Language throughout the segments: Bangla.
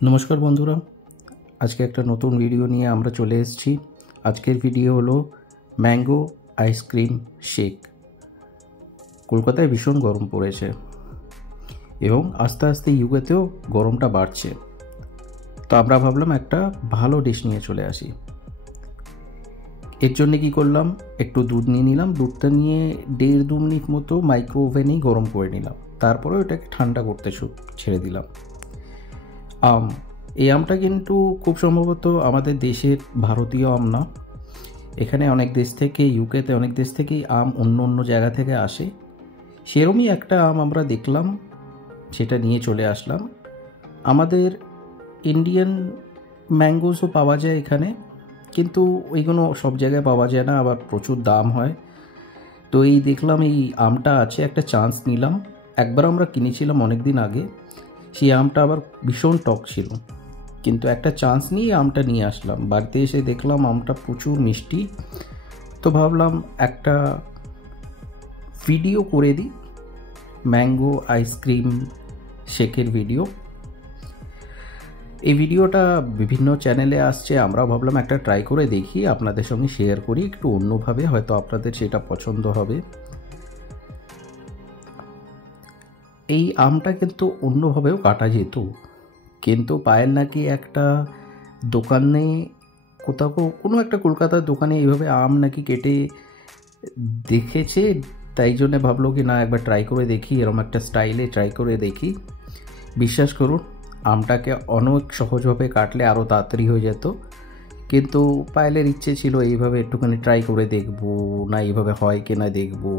নমস্কার বন্ধুরা, আজকে একটা নতুন ভিডিও নিয়ে আমরা চলে এসেছি। আজকের ভিডিও হলো ম্যাঙ্গো আইসক্রিম শেক। কলকাতায় ভীষণ গরম পড়েছে এবং আস্তে আস্তে ইউকেতেও গরমটা বাড়ছে, তো আমরা ভাবলাম একটা ভালো ডিশ নিয়ে চলে আসি। এর জন্য কি করলাম, একটু দুধ নিয়ে নিলাম। দুধটা নিয়ে 1.5-2 মিনিট মতো মাইক্রো ওভেনেই গরম করে নিলাম, তারপরে ওটাকে ঠান্ডা করতে ছেড়ে দিলাম। এই আমটা কিন্তু খুব সম্ভবত আমাদের দেশের ভারতীয় আম না। এখানে অনেক দেশ থেকে, ইউকেতে অনেক দেশ থেকেই আম অন্য অন্য জায়গা থেকে আসে। সেরমই একটা আম আমরা দেখলাম, সেটা নিয়ে চলে আসলাম। আমাদের ইন্ডিয়ান ম্যাঙ্গোসও পাওয়া যায় এখানে, কিন্তু ওইগুলো সব জায়গায় পাওয়া যায় না, আবার প্রচুর দাম হয়। তো এই দেখলাম এই আমটা আছে, একটা চান্স নিলাম। একবার আমরা কিনেছিলাম অনেক দিন আগে, সেই আমটা আবার ভীষণ টক ছিল, কিন্তু একটা চান্স নিয়ে আমটা নিয়ে আসলাম। বাড়িতে এসে দেখলাম আমটা প্রচুর মিষ্টি, তো ভাবলাম একটা ভিডিও করে দিই, ম্যাঙ্গো আইসক্রিম শেকের ভিডিও। এই ভিডিওটা বিভিন্ন চ্যানেলে আসছে, আমরা ভাবলাম একটা ট্রাই করে দেখি, আপনাদের সঙ্গে শেয়ার করি একটু অন্যভাবে, হয়তো আপনাদের সেটা পছন্দ হবে। এই আমটা কিন্তু অন্যভাবেও কাটা যেত, কিন্তু পায়েল নাকি একটা দোকানে, কোথাও কোনো একটা কলকাতার দোকানে এইভাবে আম নাকি কেটে দেখেছে, তাই জন্য ভাবলো কি না একবার ট্রাই করে দেখি, এরকম একটা স্টাইলে ট্রাই করে দেখি। বিশ্বাস করুন, আমটাকে অনেক সহজভাবে কাটলে আরও তাড়াতাড়ি হয়ে যেত, কিন্তু পায়েলের ইচ্ছে ছিল এইভাবে একটুখানি ট্রাই করে দেখবো, না এইভাবে হয় কি না দেখবো।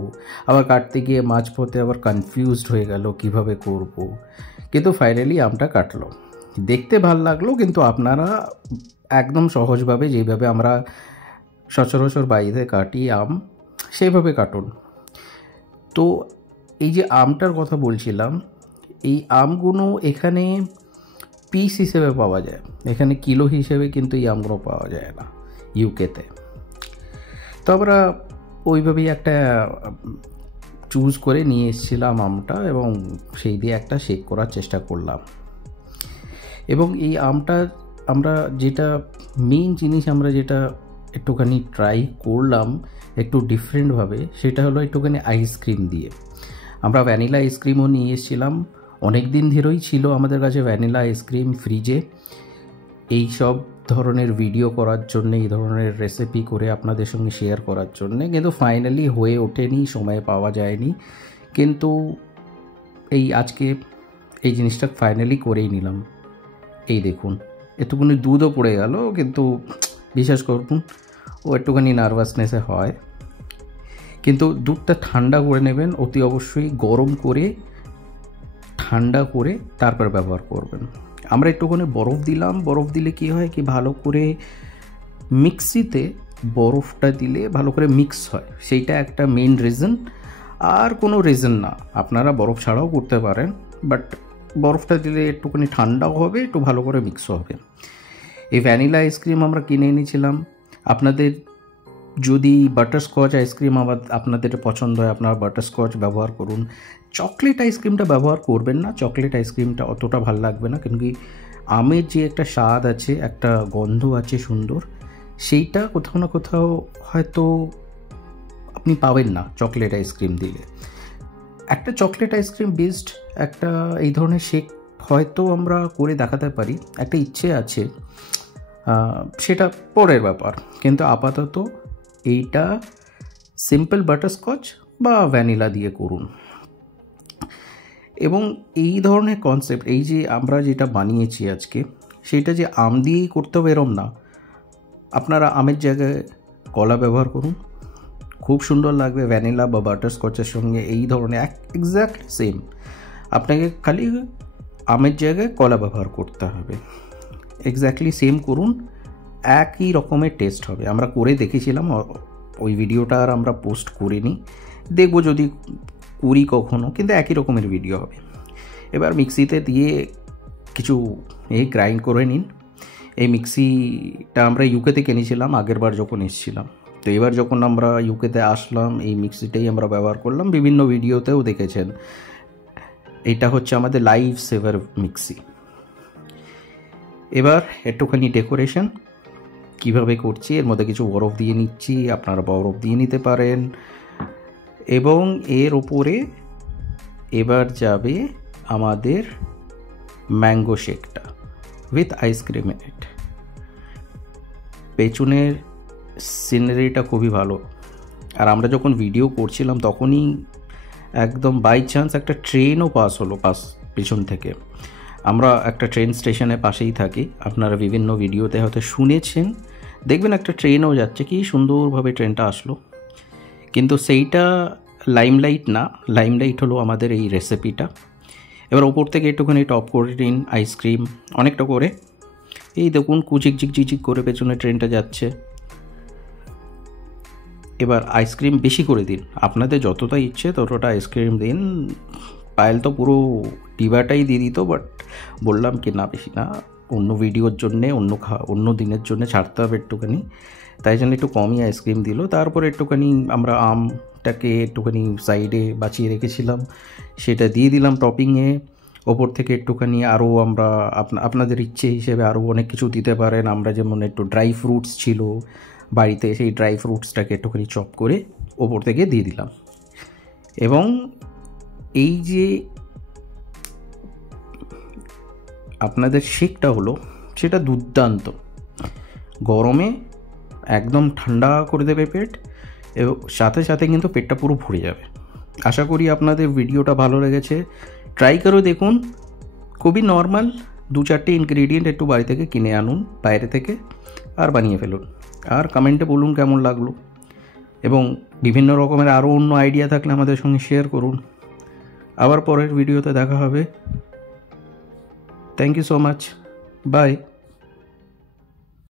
আবার কাটতে গিয়ে মাঝপথে আবার কনফিউজড হয়ে গেল কিভাবে করব, কিন্তু ফাইনালি আমটা কাটলো। দেখতে ভাল লাগলো, কিন্তু আপনারা একদম সহজভাবে যেভাবে আমরা সচরাচর বাড়িতে কাটি আম, সেইভাবে কাটুন। তো এই যে আমটার কথা বলছিলাম, এই আমগুলো এখানে পিস হিসেবে পাওয়া যায়, এখানে কিলো হিসেবে কিন্তু এই আমগুলো পাওয়া যায় না ইউকেতে। তো আমরা ওইভাবেই একটা চুজ করে নিয়ে এসেছিলাম আমটা, এবং সেই দিয়ে একটা শেক করার চেষ্টা করলাম। এবং এই আমটা আমরা যেটা মেইন জিনিস, আমরা যেটা একটুখানি ট্রাই করলাম একটু ডিফারেন্টভাবে, সেটা হলো একটুখানি আইসক্রিম দিয়ে। আমরা ভ্যানিলা আইসক্রিমও নিয়ে এসেছিলাম, অনেক দিন ধরেই ছিল আমাদের কাছে ভ্যানিলা আইসক্রিম ফ্রিজে, এই সব ধরনের ভিডিও করার জন্যে, এই ধরনের রেসিপি করে আপনাদের সঙ্গে শেয়ার করার জন্যে, কিন্তু ফাইনালি হয়ে ওঠেনি, সময় পাওয়া যায়নি। কিন্তু এই আজকে এই জিনিসটা ফাইনালি করেই নিলাম। এই দেখুন, একটুখানি দুধও পড়ে গেল, কিন্তু বিশ্বাস করুন ও একটুখানি নার্ভাসনেসে হয়। কিন্তু দুধটা ঠান্ডা করে নেবেন, অতি অবশ্যই গরম করে ঠান্ডা করে তারপর ব্যবহার করবেন। আমরা একটুখানি বরফ দিলাম, বরফ দিলে কি হয় কি, ভালো করে মিক্সিতে বরফটা দিলে ভালো করে মিক্স হয়, সেইটা একটা মেইন রিজন, আর কোনো রিজন না। আপনারা বরফ ছাড়াও করতে পারেন, বাট বরফটা দিলে একটুখানি ঠান্ডাও হবে, একটু ভালো করে মিক্সও হবে। এই ভ্যানিলা আইসক্রিম আমরা কিনে এনেছিলাম। আপনাদের যদি বাটারস্কচ আইসক্রিম আপনাদের পছন্দ হয়, আপনারা বাটারস্কচ ব্যবহার করুন। চকলেট আইসক্রিমটা ব্যবহার করবেন না, চকলেট আইসক্রিমটা অতটা ভালো লাগবে না, কিন্তু আমের যে একটা স্বাদ আছে, একটা গন্ধ আছে সুন্দর, সেইটা কোথাও না কোথাও হয়তো আপনি পাবেন না চকলেট আইসক্রিম দিলে। একটা চকলেট আইসক্রিম বেসড একটা এই ধরনের শেক হয়তো আমরা করে দেখাতে পারি, একটা ইচ্ছে আছে, সেটা পরের ব্যাপার। কিন্তু আপাতত এইটা সিম্পল বাটারস্কচ বা ভ্যানিলা দিয়ে করুন। এবং এই ধরনের কনসেপ্ট, এই যে আমরা যেটা বানিয়েছি আজকে, সেইটা যে আম দিয়েই করতে হবে এরম না, আপনারা আমের জায়গায় কলা ব্যবহার করুন, খুব সুন্দর লাগবে ভ্যানিলা বা বাটারস্কচের সঙ্গে। এই ধরনের এক্স্যাক্ট সেম, আপনাকে খালি আমের জায়গায় কলা ব্যবহার করতে হবে, এক্স্যাক্টলি সেম করুন, একই রকমের টেস্ট হবে। আমরা করে দেখেছিলাম, ওই ভিডিওটা আর আমরা পোস্ট করিনি, দেখব যদি করি কখনো, কিন্তু একই রকমের ভিডিও হবে। এবার মিক্সিতে দিয়ে কিছু গ্রাইন্ড করে নিন। এই মিক্সিটা আমরা ইউকেতে কিনেছিলাম আগেরবার যখন এসেছিলাম, তো এবার যখন আমরা ইউকেতে আসলাম এই মিক্সিটাই আমরা ব্যবহার করলাম। বিভিন্ন ভিডিওতেও দেখেছেন, এটা হচ্ছে আমাদের লাইফ সেভার মিক্সি। এবার একটুখানি ডেকোরেশন কিভাবে করছি, এর মধ্যে কিছু বরফ দিয়ে নিচ্ছি, আপনারা বরফ দিয়ে নিতে পারেন। এবং এর ওপরে এবার যাবে আমাদের ম্যাঙ্গো শেকটা উইথ আইসক্রিম ইন ইট। পেছনের সিনারিটা খুবই ভালো, আর আমরা যখন ভিডিও করছিলাম তখনই একদম বাই চান্স একটা ট্রেনও পাস হলো পেছন থেকে। আমরা একটা ট্রেন স্টেশনের পাশেই থাকি, আপনারা বিভিন্ন ভিডিওতে হয়তো শুনেছেন, দেখবেন একটা ট্রেনও যাচ্ছে, কি সুন্দরভাবে ট্রেনটা আসলো। কিন্তু সেইটা লাইমলাইট না, লাইমলাইট হলো আমাদের এই রেসিপিটা। এবার ওপর থেকে একটুখানি টপ করে দিন আইসক্রিম অনেকটা করে, এই দেখুন কুচিকচিক চিচিক করে পেছনে ট্রেনটা যাচ্ছে। এবার আইসক্রিম বেশি করে দিন, আপনাদের যতটা ইচ্ছে ততটা আইসক্রিম দিন। পায়েল তো পুরো ডিবাটাই দিয়ে দিত, বাট বললাম কি না বেশি না, অন্য ভিডিওর জন্যে অন্য দিনের জন্য ছাড়তে হবে একটুখানি, তাই জন্য একটু কমই আইসক্রিম দিল। তারপরে একটুখানি আমরা আমটাকে একটুখানি সাইডে বাঁচিয়ে রেখেছিলাম, সেটা দিয়ে দিলাম টপিংয়ে। ওপর থেকে একটুখানি আরও আমরা আপনাদের ইচ্ছে হিসেবে আরও অনেক কিছু দিতে পারেন। আমরা যেমন একটু ড্রাই ফ্রুটস ছিল বাড়িতে, সেই ড্রাই ফ্রুটসটাকে একটুখানি চপ করে ওপর থেকে দিয়ে দিলাম। এবং এই যে আপনাদের শেকটা হলো সেটা দুর্দান্ত, গরমে একদম ঠান্ডা করে দেবে পেট, এবং সাথে সাথে কিন্তু পেটটা পুরো ভরে যাবে। আশা করি আপনাদের ভিডিওটা ভালো লেগেছে, ট্রাই করে দেখুন। খুবই নর্মাল, 2-4টে ইনগ্রেডিয়েন্ট একটু বাড়ি থেকে কিনে আনুন বাইরে থেকে, আর বানিয়ে ফেলুন, আর কমেন্টে বলুন কেমন লাগলো। এবং বিভিন্ন রকমের আরও অন্য আইডিয়া থাকলে আমাদের সঙ্গে শেয়ার করুন। আবার পরের ভিডিওতে দেখা হবে। Thank you so much, by.